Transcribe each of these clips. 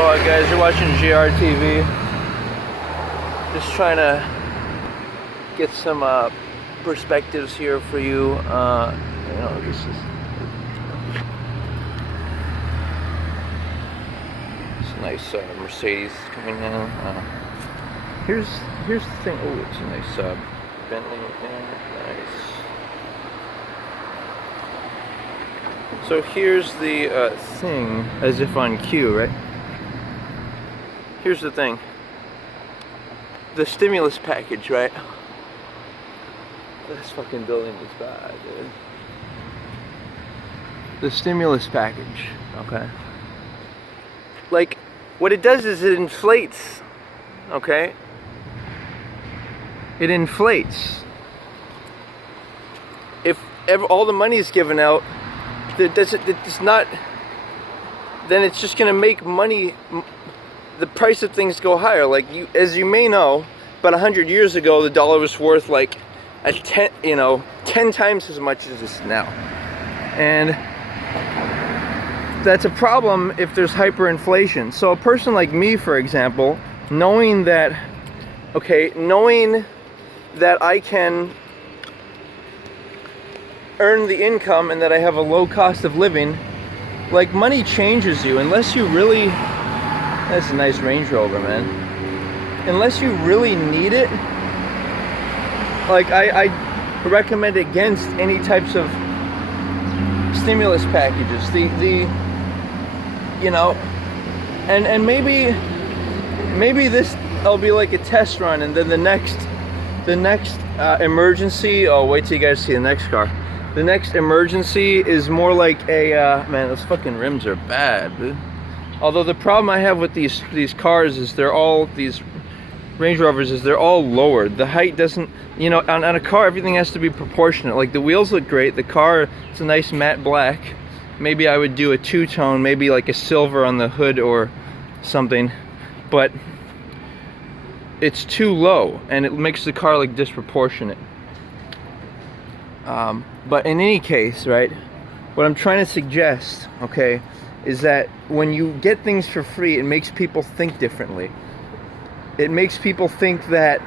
Guys, you're watching GRTV. Just trying to get some perspectives here for you. This is a nice Mercedes coming in. Here's the thing. Oh, it's a nice Bentley. Yeah, nice. So here's the thing, as if on cue, right? Here's the thing. The stimulus package, right? This fucking building is bad, dude. The stimulus package, okay? Like, what it does is it inflates, okay? It inflates. If all the money is given out, it's not, then it's just gonna make money, the price of things go higher. Like, as you may know, about 100 years ago, the dollar was worth like 10 times as much as it's now. And that's a problem if there's hyperinflation. So a person like me, for example, knowing that I can earn the income and that I have a low cost of living, like, money changes you unless you really, that's a nice Range Rover, man. Unless you really need it, like, I recommend against any types of stimulus packages. And maybe this will be like a test run, and then the next emergency, oh, wait till you guys see the next car. The next emergency is more like a, man, those fucking rims are bad, dude. Although the problem I have with these cars is these Range Rovers is they're all lowered. The height doesn't, on a car, everything has to be proportionate. Like, the wheels look great. The car, it's a nice matte black. Maybe I would do a two-tone, maybe like a silver on the hood or something. But it's too low, and it makes the car look disproportionate. But in any case, right, what I'm trying to suggest, okay, is that when you get things for free, it makes people think differently. It makes people think that,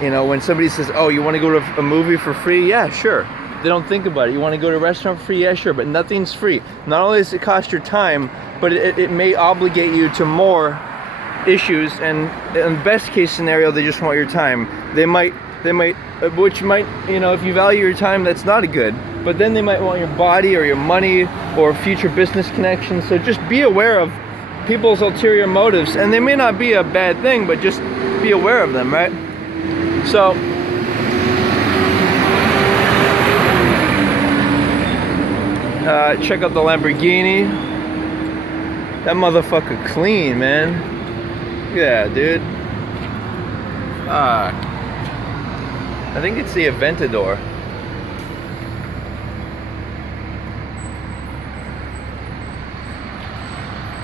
when somebody says, oh, you want to go to a movie for free? Yeah, sure. They don't think about it. You want to go to a restaurant for free? Yeah, sure. But nothing's free. Not only does it cost your time, but it may obligate you to more issues, and in the best case scenario, they just want your time. They might, which might, if you value your time, that's not good. But then they might want your body or your money or future business connections. So just be aware of people's ulterior motives, and they may not be a bad thing, but just be aware of them, right? So check out the Lamborghini. That motherfucker clean, man. Yeah, dude. I think it's the Aventador.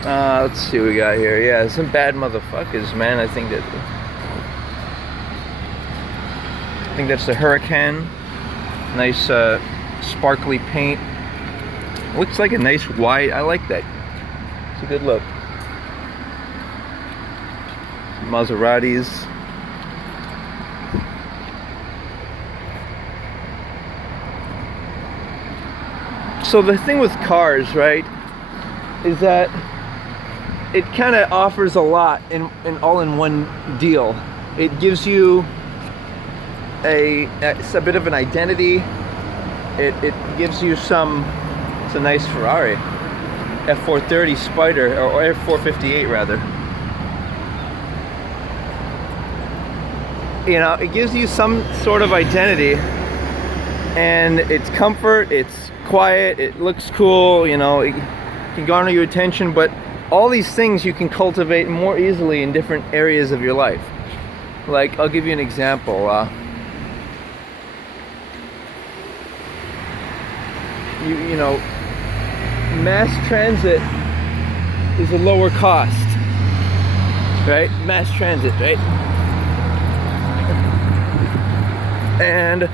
Let's see what we got here. Yeah, some bad motherfuckers, man. I think that's the Huracan. Nice sparkly paint. Looks like a nice white. I like that. It's a good look. Maseratis. So the thing with cars, right, is that it kind of offers a lot in all-in-one deal. It gives you it's a bit of an identity. It gives you some. It's a nice Ferrari, F430 Spider, or F458 rather. It gives you some sort of identity, and it's comfort. It's quiet. It looks cool. It can garner your attention, but all these things you can cultivate more easily in different areas of your life. Like, I'll give you an example. Mass transit is a lower cost, right? Mass transit, right? And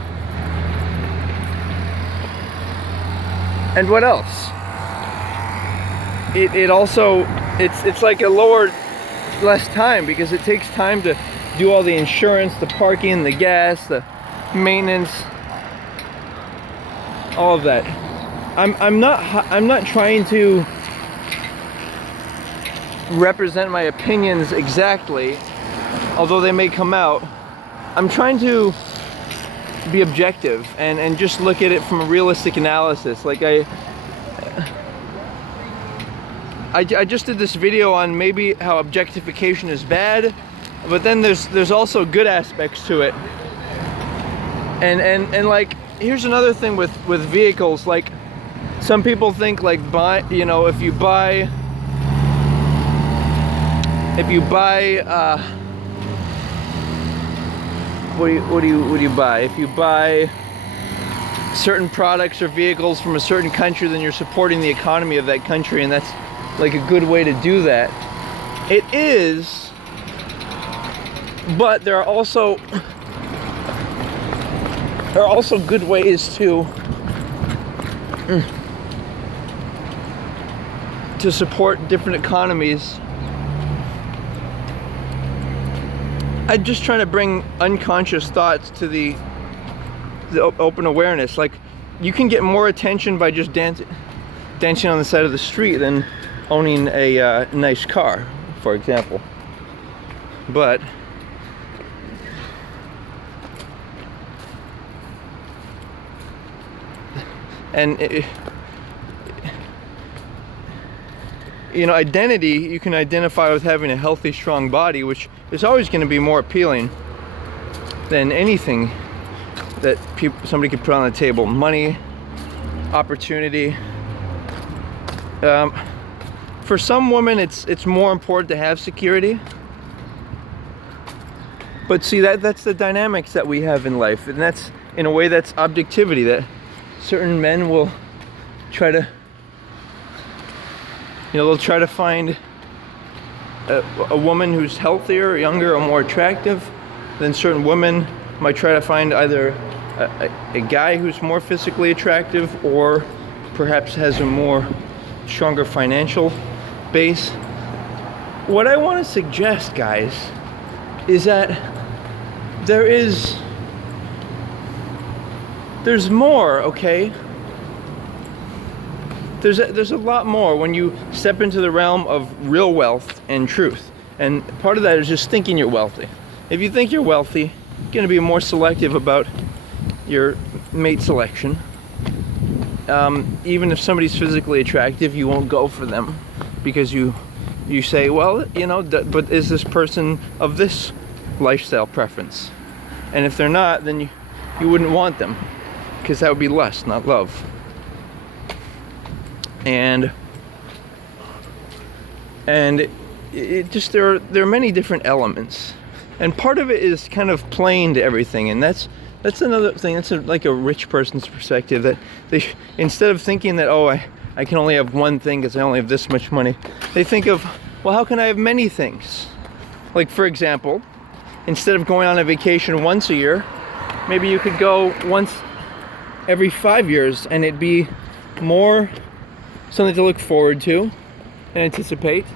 what else? It also it's like a less time, because it takes time to do all the insurance, the parking, the gas, the maintenance, all of that. I'm not trying to represent my opinions exactly, although they may come out. I'm trying to be objective and just look at it from a realistic analysis. Like I just did this video on maybe how objectification is bad, but then there's also good aspects to it. And like, here's another thing with vehicles. Like, some people think like if you buy what do you buy? If you buy certain products or vehicles from a certain country, then you're supporting the economy of that country, and that's like a good way to do that. It is, but there are also good ways to support different economies. I'm just trying to bring unconscious thoughts to the open awareness. Like, you can get more attention by just dancing on the side of the street than owning a nice car, for example. But identity, you can identify with having a healthy, strong body, which is always going to be more appealing than anything that somebody could put on the table. Money, opportunity. For some women, it's more important to have security. But see, that's the dynamics that we have in life, and that's, in a way, that's objectivity. That certain men will try to, they'll try to find a woman who's healthier, younger, or more attractive. Then certain women might try to find either a guy who's more physically attractive, or perhaps has a more stronger financial base. What I want to suggest, guys, is that there's more, okay? There's a lot more when you step into the realm of real wealth and truth. And part of that is just thinking you're wealthy. If you think you're wealthy, you're going to be more selective about your mate selection. Even if somebody's physically attractive, you won't go for them because you say, well, but is this person of this lifestyle preference? And if they're not, then you wouldn't want them, because that would be lust, not love. And it just, there are many different elements, and part of it is kind of plain to everything, and that's another thing. That's like a rich person's perspective, that they, instead of thinking that, oh, I can only have one thing because I only have this much money, they think of, well, how can I have many things? Like, for example, instead of going on a vacation once a year, maybe you could go once every 5 years, and it'd be more something to look forward to and anticipate.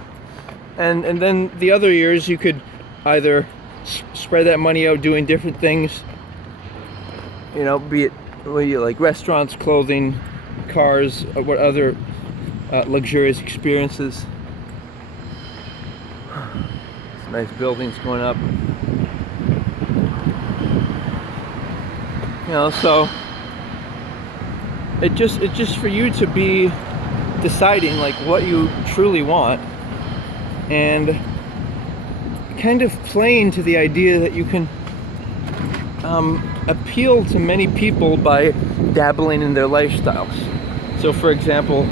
And then the other years you could either spread that money out doing different things, be it like restaurants, clothing, cars, or what other luxurious experiences. Some nice buildings going up. So it's just for you to be deciding like what you truly want, and kind of playing to the idea that you can appeal to many people by dabbling in their lifestyles. So, for example,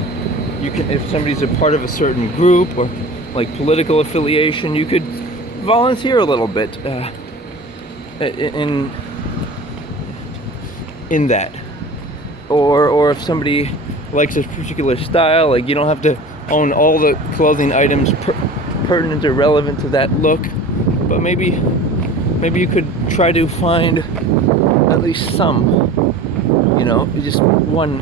you can, if somebody's a part of a certain group or like political affiliation, you could volunteer a little bit in that. Or if somebody likes a particular style, like, you don't have to own all the clothing items pertinent or relevant to that look, but maybe you could try to find at least some, just one.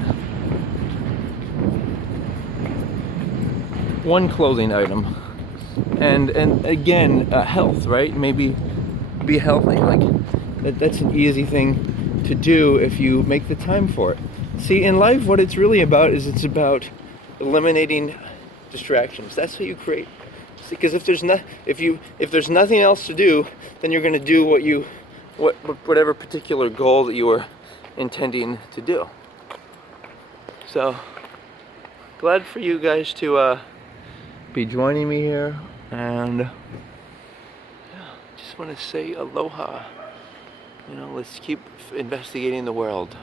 one clothing item. And again, health, right? Maybe be healthy. Like that's an easy thing to do if you make the time for it. See, in life, what it's really about is it's about eliminating distractions. That's what you create. Because if there's nothing else to do, then you're going to do whatever particular goal that you were intending to do. So glad for you guys to be joining me here, and just want to say aloha. You know, let's keep investigating the world.